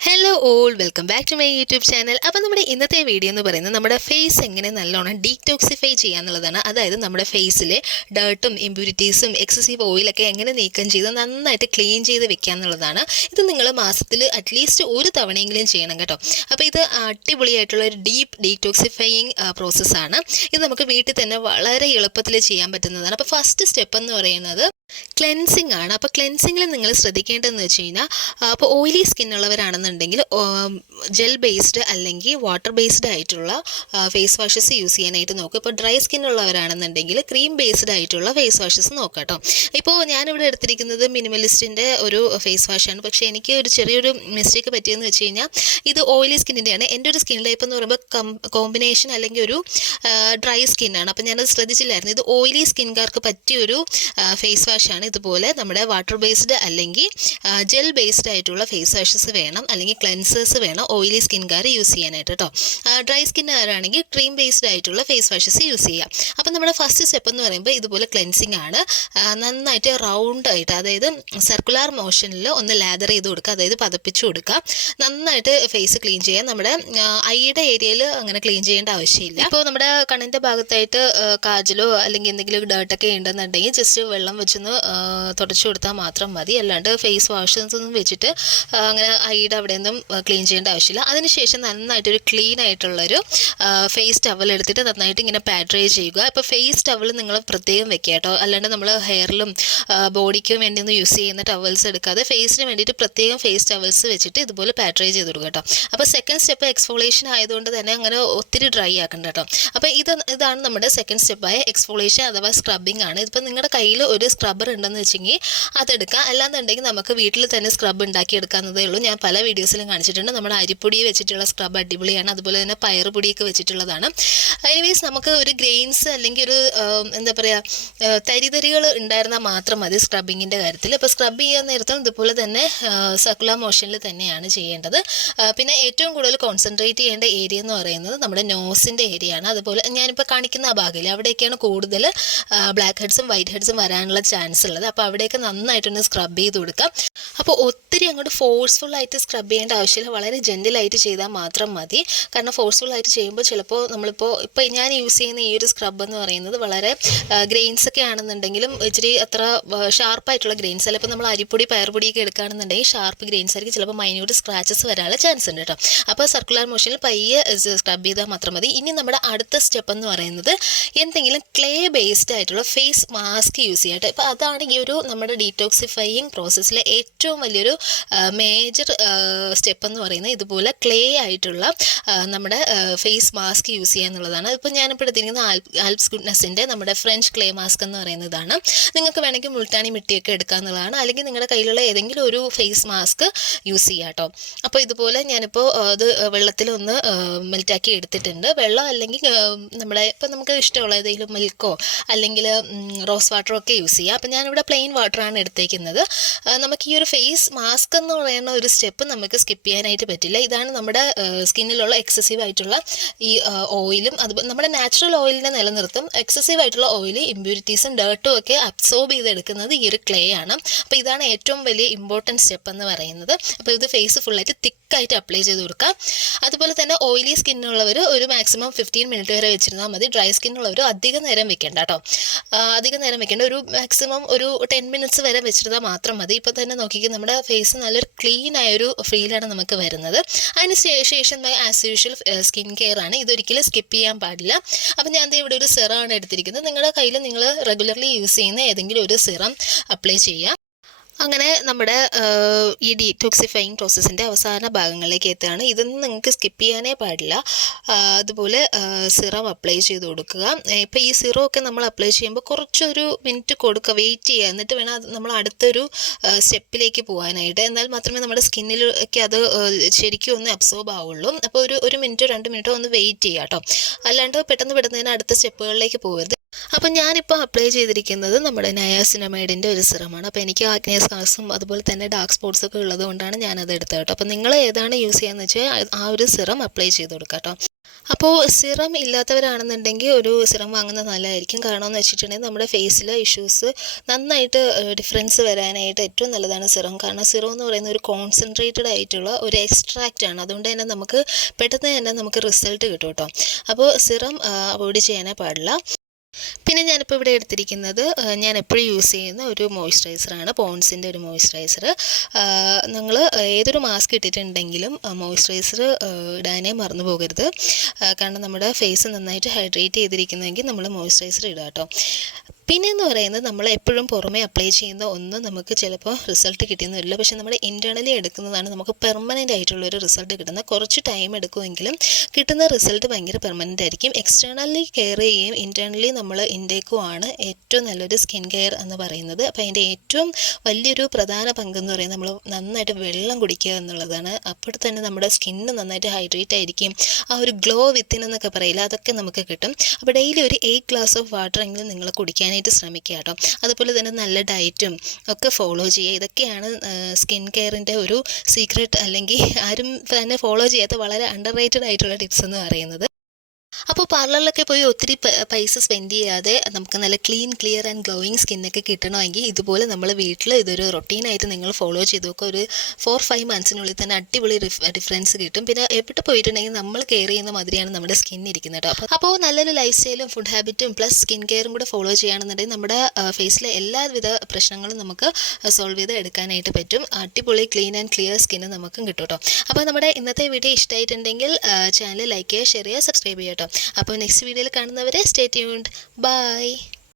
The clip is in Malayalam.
Hello all welcome back to my YouTube channel അപ്പോൾ നമ്മുടെ ഇന്നത്തെ വീഡിയോ എന്ന് പറയുന്നത് നമ്മുടെ ഫേസ് എങ്ങനെ നല്ലോണം ഡീറ്റോക്സിഫൈ ചെയ്യാന്നുള്ളതാണ്. അതായത് നമ്മുടെ ഫേസിലെ ഡേർട്ടും ഇമ്പ്യൂരിറ്റീസും എക്സസീവ് ഓയിലൊക്കെ എങ്ങനെ നീക്കം ചെയ്ത് നന്നായിട്ട് ക്ലീൻ ചെയ്ത് വെക്കുക എന്നുള്ളതാണ്. ഇത് നിങ്ങൾ മാസത്തിൽ അറ്റ്ലീസ്റ്റ് ഒരു തവണയെങ്കിലും ചെയ്യണം കേട്ടോ. അപ്പോൾ ഇത് അടിപൊളിയായിട്ടുള്ള ഒരു ഡീപ്പ് ഡീറ്റോക്സിഫൈയിങ് പ്രോസസ്സാണ് ഇത് നമുക്ക് വീട്ടിൽ തന്നെ വളരെ എളുപ്പത്തിൽ ചെയ്യാൻ പറ്റുന്നതാണ്. അപ്പോൾ ഫസ്റ്റ് സ്റ്റെപ്പ് എന്ന് പറയുന്നത് ക്ലെൻസിങ് ആണ്. അപ്പോൾ ക്ലെൻസിങ്ങിൽ നിങ്ങൾ ശ്രദ്ധിക്കേണ്ടതെന്ന് വെച്ച് കഴിഞ്ഞാൽ അപ്പോൾ ഓയിലി സ്കിൻ ഉള്ളവരാണെന്നുണ്ടെങ്കിൽ ജെൽ ബേസ്ഡ് അല്ലെങ്കിൽ വാട്ടർ ബേസ്ഡ് ആയിട്ടുള്ള ഫേസ് വാഷസ് യൂസ് ചെയ്യാനായിട്ട് നോക്കുക. ഇപ്പോൾ ഡ്രൈ സ്കിൻ ഉള്ളവരാണെന്നുണ്ടെങ്കിൽ ക്രീം ബേസ്ഡ് ആയിട്ടുള്ള ഫേസ് വാഷസ് നോക്കുക കേട്ടോ ഇപ്പോൾ ഞാനിവിടെ എടുത്തിരിക്കുന്നത് മിനിമലിസ്റ്റിന്റെ ഒരു ഫേസ് വാഷാണ് പക്ഷേ എനിക്ക് ഒരു ചെറിയൊരു മിസ്റ്റേക്ക് പറ്റിയെന്ന് വെച്ച് കഴിഞ്ഞാൽ ഇത് ഓയിലി സ്കിന്നിന്റെയാണ് എന്റെ ഒരു സ്കിൻ ടൈപ്പ് എന്ന് പറയുമ്പോൾ കോമ്പിനേഷൻ അല്ലെങ്കിൽ ഒരു ഡ്രൈ സ്കിന്നാണ് അപ്പോൾ ഞാനത് ശ്രദ്ധിച്ചില്ലായിരുന്നു. ഇത് ഓയിലി സ്കിൻകാർക്ക് പറ്റിയൊരു ഫേസ് വാഷാണ് ഇതുപോലെ നമ്മുടെ വാട്ടർ ബേസ്ഡ് അല്ലെങ്കിൽ ജെൽ ബേസ്ഡ് ആയിട്ടുള്ള ഫേസ് വാഷസ് വേണം അല്ലെങ്കിൽ ക്ലെൻസേഴ്സ് വേണം ഓയിലി സ്കിൻകാർ യൂസ് ചെയ്യാനായിട്ട് കേട്ടോ ഡ്രൈ സ്കിന്നുകാരാണെങ്കിൽ ക്രീം ബേസ്ഡ് ആയിട്ടുള്ള ഫേസ് വാഷസ് യൂസ് ചെയ്യാം. അപ്പോൾ നമ്മുടെ ഫസ്റ്റ് സ്റ്റെപ്പ് എന്ന് പറയുമ്പോൾ ഇതുപോലെ ക്ലെൻസിങ് ആണ്. നന്നായിട്ട് റൗണ്ട് ആയിട്ട് അതായത് സർക്കുലർ മോഷനിൽ ഒന്ന് ലാദർ ചെയ്ത് കൊടുക്കുക അതായത് പതപ്പിച്ച് കൊടുക്കുക. നന്നായിട്ട് ഫേസ് ക്ലീൻ ചെയ്യാം നമ്മുടെ ഐയുടെ ഏരിയയിൽ അങ്ങനെ ക്ലീൻ ചെയ്യേണ്ട ആവശ്യമില്ല. ഇപ്പോൾ നമ്മുടെ കണ്ണിന്റെ ഭാഗത്തായിട്ട് കാജലോ അല്ലെങ്കിൽ എന്തെങ്കിലും ഡേർട്ടൊക്കെ ഉണ്ടെന്നുണ്ടെങ്കിൽ ജസ്റ്റ് വെള്ളം വെച്ചൊന്ന് ആ, തുടച്ചു കൊടുത്താൽ മാത്രം മതി. അല്ലാണ്ട് ഫേസ് വാഷസ് ഒന്നും വെച്ചിട്ട് അങ്ങനെ ഐഡ് അവിടെ നിന്നും ക്ലീൻ ചെയ്യേണ്ട ആവശ്യമില്ല. അതിനുശേഷം നന്നായിട്ടൊരു ക്ലീൻ ആയിട്ടുള്ളൊരു ഫേസ് ടവൽ എടുത്തിട്ട് നന്നായിട്ട് ഇങ്ങനെ പാഡ്രൈ ചെയ്യുക. ഇപ്പോൾ ഫേസ് ടവൽ നിങ്ങൾ പ്രത്യേകം വെക്കുക കേട്ടോ. അല്ലാണ്ട് നമ്മൾ ഹെയറിലും ബോഡിക്കും വേണ്ടി ഒന്നും യൂസ് ചെയ്യുന്ന ടവൽസ് എടുക്കാതെ ഫേസിന് വേണ്ടിയിട്ട് പ്രത്യേകം ഫേസ് ടവൽസ് വെച്ചിട്ട് ഇതുപോലെ പാഡ്രൈ ചെയ്ത് കൊടുക്കുക കേട്ടോ. അപ്പോൾ സെക്കൻഡ് സ്റ്റെപ്പ് എക്സ്ഫോളേഷൻ ആയതുകൊണ്ട് തന്നെ അങ്ങനെ ഒത്തിരി ഡ്രൈ ആക്കണ്ട കേട്ടോ. അപ്പോൾ ഇത് ഇതാണ് നമ്മുടെ സെക്കൻഡ് സ്റ്റെപ്പായ എക്സ്ഫോളേഷൻ അഥവാ സ്ക്രബിംഗ് ആണ്. ഇതിപ്പോൾ നിങ്ങളുടെ കയ്യിൽ ഒരു സ്ക്രബ്ബർ ഉണ്ടെന്ന് വെച്ചെങ്കിൽ അതെടുക്കാം. അല്ലാന്നുണ്ടെങ്കിൽ നമുക്ക് വീട്ടിൽ തന്നെ സ്ക്രബ് ഉണ്ടാക്കിയെടുക്കാവുന്നതേ ഉള്ളൂ. ഞാൻ പല വീഡിയോസിലും കാണിച്ചിട്ടുണ്ട്. നമ്മുടെ അരിപ്പൊടി വെച്ചിട്ടുള്ള സ്ക്രബ് അടിപൊളിയാണ്. അതുപോലെ തന്നെ പയറുപൊടിയൊക്കെ വെച്ചിട്ടുള്ളതാണ്. എനിവേസ് നമുക്ക് ഒരു ഗ്രെയിൻസ് അല്ലെങ്കിൽ ഒരു എന്താ പറയുക തരിതരികൾ ഉണ്ടായിരുന്നാൽ മാത്രം മതി സ്ക്രബിങ്ങിന്റെ കാര്യത്തിൽ. അപ്പോൾ സ്ക്രബ് ചെയ്യാൻ നേരത്തും ഇതുപോലെ തന്നെ സർക്കുലർ മോഷനിൽ തന്നെയാണ് ചെയ്യേണ്ടത്. പിന്നെ ഏറ്റവും കൂടുതൽ കോൺസെൻട്രേറ്റ് ചെയ്യേണ്ട ഏരിയ എന്ന് പറയുന്നത് നമ്മുടെ നോസിന്റെ ഏരിയ ആണ്. അതുപോലെ ഞാനിപ്പോൾ കാണിക്കുന്ന ആ ഭാഗമില്ല അവിടെയൊക്കെയാണ് കൂടുതൽ ബ്ലാക്ക് ഹെഡ്സും വൈറ്റ് ഹെഡ്സും വരാനുള്ള ചാൻസ് ഉള്ളത്. അപ്പോൾ അവിടെയൊക്കെ നന്നായിട്ടൊന്ന് സ്ക്രബ് ചെയ്ത് കൊടുക്കാം. അപ്പോൾ ഒത്തിരി അങ്ങോട്ട് ഫോഴ്സ്ഫുൾ ആയിട്ട് സ്ക്രബ് ചെയ്യേണ്ട ആവശ്യമില്ല. വളരെ ജെന്റിലായിട്ട് ചെയ്താൽ മാത്രം മതി. കാരണം ഫോഴ്സ്ഫുൾ ആയിട്ട് ചെയ്യുമ്പോൾ ചിലപ്പോൾ നമ്മളിപ്പോൾ ഇപ്പോൾ ഞാൻ യൂസ് ചെയ്യുന്ന ഈ ഒരു സ്ക്രബ് എന്ന് പറയുന്നത് വളരെ ഗ്രെയിൻസ് ഒക്കെ ആണെന്നുണ്ടെങ്കിലും ഇച്ചിരി അത്ര ഷാർപ്പായിട്ടുള്ള ഗ്രെയിൻസ് അല്ല. ഇപ്പോൾ നമ്മൾ അരിപ്പൊടി പയർപൊടിയൊക്കെ എടുക്കുകയാണെന്നുണ്ടെങ്കിൽ ഷാർപ്പ് ഗ്രെയിൻസ് ആയിരിക്കും. ചിലപ്പോൾ മൈന്യൂട്ട് സ്ക്രാച്ചസ് വരാനുള്ള ചാൻസ് ഉണ്ട് കേട്ടോ. അപ്പോൾ സർക്കുലർ മോഷനിൽ പയ്യെ സ്ക്രബ് ചെയ്താൽ മാത്രം മതി. ഇനി നമ്മുടെ അടുത്ത സ്റ്റെപ്പ് എന്ന് പറയുന്നത് എന്തെങ്കിലും ക്ലേ ബേസ്ഡ് ആയിട്ടുള്ള ഫേസ് മാസ്ക് യൂസ് ചെയ്യട്ടെ ഇപ്പോൾ അതാണ് ഈ ഒരു നമ്മുടെ ഡീറ്റോക്സിഫൈയിങ് പ്രോസസ്സിലെ ഏറ്റവും വലിയൊരു മേജർ സ്റ്റെപ്പ് എന്ന് പറയുന്നത് ഇതുപോലെ ക്ലേ ആയിട്ടുള്ള നമ്മുടെ ഫേസ് മാസ്ക് യൂസ് ചെയ്യുക എന്നുള്ളതാണ്. ഇപ്പോൾ ഞാനിപ്പോൾ എടുത്തിരിക്കുന്ന ആൽപ് ആൽപ്സ് ഗുഡ്നസിന്റെ നമ്മുടെ ഫ്രഞ്ച് ക്ലേ മാസ്ക് എന്ന് പറയുന്നതാണ്. നിങ്ങൾക്ക് വേണമെങ്കിൽ മുൾട്ടാണി മിട്ടിയൊക്കെ എടുക്കുക എന്നുള്ളതാണ്. അല്ലെങ്കിൽ നിങ്ങളുടെ കയ്യിലുള്ള ഏതെങ്കിലും ഒരു ഫേസ് മാസ്ക് യൂസ് ചെയ്യുക കേട്ടോ. അപ്പോൾ ഇതുപോലെ ഞാനിപ്പോൾ അത് വെള്ളത്തിലൊന്ന് മെൽറ്റാക്കി എടുത്തിട്ടുണ്ട്. വെള്ളം അല്ലെങ്കിൽ നമ്മുടെ ഇപ്പോൾ നമുക്ക് ഇഷ്ടമുള്ള ഏതെങ്കിലും മിൽക്കോ അല്ലെങ്കിൽ റോസ് വാട്ടറോ ഒക്കെ യൂസ് ചെയ്യുക അപ്പോൾ ഞാനിവിടെ പ്ലെയിൻ വാട്ടറാണ് എടുത്തേക്കുന്നത്. നമുക്ക് ഈ ഒരു ഫേസ് മാസ്ക് എന്ന് പറയുന്ന ഒരു സ്റ്റെപ്പ് നമുക്ക് സ്കിപ്പ് ചെയ്യാനായിട്ട് പറ്റില്ല. ഇതാണ് നമ്മുടെ സ്കിന്നിലുള്ള എക്സസീവ് ആയിട്ടുള്ള ഈ ഓയിലും അതുപോലെ നമ്മുടെ നാച്ചുറൽ ഓയിലിനെ നിലനിർത്തും. എക്സസീവ് ആയിട്ടുള്ള ഓയിൽ ഇമ്പ്യൂരിറ്റീസും ഡേർട്ടും ഒക്കെ അബ്സോർബ് ചെയ്തെടുക്കുന്നത് ഈ ഒരു ക്ലേ ആണ്. അപ്പോൾ ഇതാണ് ഏറ്റവും വലിയ ഇമ്പോർട്ടന്റ് സ്റ്റെപ്പ് എന്ന് പറയുന്നത്. അപ്പോൾ ഇത് ഫേസ് ഫുള്ളായിട്ട് തിക്കായിട്ട് അപ്ലൈ ചെയ്ത് കൊടുക്കുക അതുപോലെ തന്നെ ഓയിലി സ്കിന്നുള്ളവർ ഒരു മാക്സിമം ഫിഫ്റ്റീൻ മിനിറ്റ് വരെ വെച്ചിരുന്നാൽ മതി. ഡ്രൈ സ്കിന്നുള്ളവർ അധിക നേരം വെക്കേണ്ട കേട്ടോ അധിക നേരം വെക്കേണ്ട. ഒരു മാക്സിമം ഒരു ടെൻ മിനിറ്റ്സ് വരെ വെച്ചിരുന്നാൽ മാത്രം മതി. ഇപ്പോൾ തന്നെ നോക്കിക്കുക നമ്മുടെ ഫേസ് നല്ലൊരു ക്ലീൻ ആയൊരു ഫീലാണ് നമുക്ക് വരുന്നത്. അതിന് ശേഷം ആസ് യൂഷ്വൽ സ്കിൻ കെയർ ആണ് ഇതൊരിക്കലും സ്കിപ്പ് ചെയ്യാൻ പാടില്ല. അപ്പോൾ ഞാൻ ഇവിടെ ഒരു സിറമാണ് എടുത്തിരിക്കുന്നത്. നിങ്ങളുടെ കയ്യിൽ നിങ്ങൾ റെഗുലർലി യൂസ് ചെയ്യുന്ന ഏതെങ്കിലും ഒരു സിറം അപ്ലൈ ചെയ്യുക അങ്ങനെ നമ്മുടെ ഈ ഡീറ്റോക്സിഫൈങ് പ്രോസസ്സിന്റെ അവസാന ഭാഗങ്ങളിലേക്ക് എത്തുകയാണ്. ഇതൊന്നും നിങ്ങൾക്ക് സ്കിപ്പ് ചെയ്യാനേ പാടില്ല. അതുപോലെ സിറം അപ്ലൈ ചെയ്ത് കൊടുക്കുക. ഇപ്പോൾ ഈ സിറം ഒക്കെ നമ്മൾ അപ്ലൈ ചെയ്യുമ്പോൾ കുറച്ചൊരു മിനിറ്റ് കൊടുക്കുക. വെയിറ്റ് ചെയ്യുക. എന്നിട്ട് വേണം അത് നമ്മൾ അടുത്തൊരു സ്റ്റെപ്പിലേക്ക് പോകാനായിട്ട്. എന്നാൽ മാത്രമേ നമ്മുടെ സ്കിന്നിലൊക്കെ അത് ശരിക്കും ഒന്ന് അബ്സോർബ് ആവുള്ളൂ. അപ്പോൾ ഒരു ഒരു മിനിറ്റോ രണ്ട് മിനിറ്റോ ഒന്ന് വെയിറ്റ് ചെയ്യുക കേട്ടോ. അല്ലാണ്ട് പെട്ടെന്ന് പെട്ടെന്ന് തന്നെ അടുത്ത സ്റ്റെപ്പുകളിലേക്ക് പോകരുത്. അപ്പം ഞാനിപ്പോൾ അപ്ലൈ ചെയ്തിരിക്കുന്നത് നമ്മുടെ നയാസിനമൈഡിന്റെ ഒരു സിറമാണ്. അപ്പോൾ എനിക്ക് ആഗ്നേ സ്കാർസും അതുപോലെ തന്നെ ഡാർക്ക് സ്പോട്ട്സ് ഒക്കെ ഉള്ളത് കൊണ്ടാണ് ഞാനത് എടുത്തത് കേട്ടോ. അപ്പോൾ നിങ്ങൾ ഏതാണ് യൂസ് ചെയ്യാന്ന് വെച്ചാൽ ആ ഒരു സിറം അപ്ലൈ ചെയ്ത് കൊടുക്കുക കേട്ടോ. അപ്പോൾ സിറം ഇല്ലാത്തവരാണെന്നുണ്ടെങ്കിൽ ഒരു സിറം വാങ്ങുന്നത് നല്ലതായിരിക്കും. കാരണം എന്ന് വെച്ചിട്ടുണ്ടെങ്കിൽ നമ്മുടെ ഫേസിലെ ഇഷ്യൂസ് നന്നായിട്ട് ഡിഫറൻസ് വരാനായിട്ട് ഏറ്റവും നല്ലതാണ് സിറം. കാരണം സിറം എന്ന് പറയുന്ന ഒരു കോൺസെൻട്രേറ്റഡ് ആയിട്ടുള്ള ഒരു എക്സ്ട്രാക്റ്റ് ആണ്. അതുകൊണ്ട് തന്നെ നമുക്ക് പെട്ടെന്ന് തന്നെ നമുക്ക് റിസൾട്ട് കിട്ടും കേട്ടോ. അപ്പോൾ സിറം അവോയ്ഡ് ചെയ്യാനേ പാടില്ല. പിന്നെ ഞാനിപ്പോൾ ഇവിടെ എടുത്തിരിക്കുന്നത് ഞാൻ എപ്പോഴും യൂസ് ചെയ്യുന്ന ഒരു മോയ്സ്ചറൈസറാണ് പോൺസിന്റെ ഒരു മോയ്സ്ചറൈസർ നിങ്ങൾ ഏതൊരു മാസ്ക് ഇട്ടിട്ടുണ്ടെങ്കിലും മോയ്സ്ചറൈസർ ഇടാനേ മറന്നു പോകരുത്. കാരണം നമ്മുടെ ഫേസ് നന്നായിട്ട് ഹൈഡ്രേറ്റ് ചെയ്തിരിക്കുന്നെങ്കിൽ നമ്മൾ മോയ്സ്ചറൈസർ ഇടാം കേട്ടോ പിന്നെ എന്ന് പറയുന്നത് നമ്മൾ എപ്പോഴും പുറമേ അപ്ലൈ ചെയ്യുന്ന ഒന്നും നമുക്ക് ചിലപ്പോൾ റിസൾട്ട് കിട്ടുന്നില്ല. പക്ഷേ നമ്മൾ ഇന്റേർണലി എടുക്കുന്നതാണ് നമുക്ക് പെർമനന്റ് ആയിട്ടുള്ള ഒരു റിസൾട്ട് കിട്ടുന്നത്. കുറച്ച് ടൈം എടുക്കുമെങ്കിലും കിട്ടുന്ന റിസൾട്ട് ഭയങ്കര പെർമനന്റ് ആയിരിക്കും. എക്സ്റ്റേണലി കെയർ ചെയ്യുകയും ഇന്റേർണലി നമ്മൾ ഇൻടേക്കുമാണ് ഏറ്റവും നല്ലൊരു സ്കിൻ കെയർ എന്ന് പറയുന്നത്. അപ്പോൾ അതിന്റെ ഏറ്റവും വലിയൊരു പ്രധാന പങ്ക് എന്ന് പറയുന്നത് നമ്മൾ നന്നായിട്ട് വെള്ളം കുടിക്കുക എന്നുള്ളതാണ്. അപ്പോൾ തന്നെ നമ്മുടെ സ്കിന്ന് നന്നായിട്ട് ഹൈഡ്രേറ്റ് ആയിരിക്കും. ആ ഒരു ഗ്ലോ വിത്തിൻ എന്നൊക്കെ പറയില്ല അതൊക്കെ നമുക്ക് കിട്ടും. അപ്പോൾ ഡെയിലി ഒരു എയ്റ്റ് ഗ്ലാസ് ഓഫ് വാട്ടർ എങ്കിലും നിങ്ങൾ കുടിക്കാനായിട്ട് ശ്രമിക്കുക കേട്ടോ. അതുപോലെ തന്നെ നല്ല ഡയറ്റും ഒക്കെ ഫോളോ ചെയ്യുക. ഇതൊക്കെയാണ് സ്കിൻ കെയറിന്റെ ഒരു സീക്രട്ട് അല്ലെങ്കിൽ ആരും തന്നെ ഫോളോ ചെയ്യാത്ത വളരെ അണ്ടർ റേറ്റഡ് ആയിട്ടുള്ള ടിപ്സ് എന്ന് പറയുന്നത്. അപ്പോൾ പാർലറിലൊക്കെ പോയി ഒത്തിരി പൈസ സ്പെൻഡ് ചെയ്യാതെ നമുക്ക് നല്ല ക്ലീൻ ക്ലിയർ ആൻഡ് ഗ്ലോയിങ് സ്കിന്നൊക്കെ കിട്ടണമെങ്കിൽ ഇതുപോലെ നമ്മൾ വീട്ടിൽ ഇതൊരു റൊട്ടീനായിട്ട് നിങ്ങൾ ഫോളോ ചെയ്ത് നോക്കുക ഒരു ഫോർ ഫൈവ് മന്ത്സിനുള്ളിൽ തന്നെ അടിപൊളി ഡിഫറൻസ് കിട്ടും. പിന്നെ എവിടെ പോയിട്ടുണ്ടെങ്കിൽ നമ്മൾ കെയർ ചെയ്യുന്ന മാതിരിയാണ് നമ്മുടെ സ്കിൻ ഇരിക്കുന്നത് കേട്ടോ. അപ്പോൾ നല്ലൊരു ലൈഫ് സ്റ്റൈലും ഫുഡ് ഹാബിറ്റും പ്ലസ് സ്കിൻ കെയറും കൂടെ ഫോളോ ചെയ്യുകയാണെന്നുണ്ടെങ്കിൽ നമ്മുടെ ഫേസിലെ എല്ലാവിധ പ്രശ്നങ്ങളും നമുക്ക് സോൾവ് ചെയ്ത് എടുക്കാനായിട്ട് പറ്റും. അടിപൊളി ക്ലീൻ ആൻഡ് ക്ലിയർ സ്കിന്ന് നമുക്കും കിട്ടും കേട്ടോ. അപ്പോൾ നമ്മുടെ ഇന്നത്തെ വീഡിയോ ഇഷ്ടമായിട്ടുണ്ടെങ്കിൽ ചാനൽ ലൈക്ക് ചെയ്യുക ഷെയർ ചെയ്യുക സബ്സ്ക്രൈബ് ചെയ്യുക കേട്ടോ. അപ്പോൾ നെക്സ്റ്റ് വീഡിയോയിൽ കാണുന്നവരെ സ്റ്റേ ട്യൂൺഡ്. ബൈ.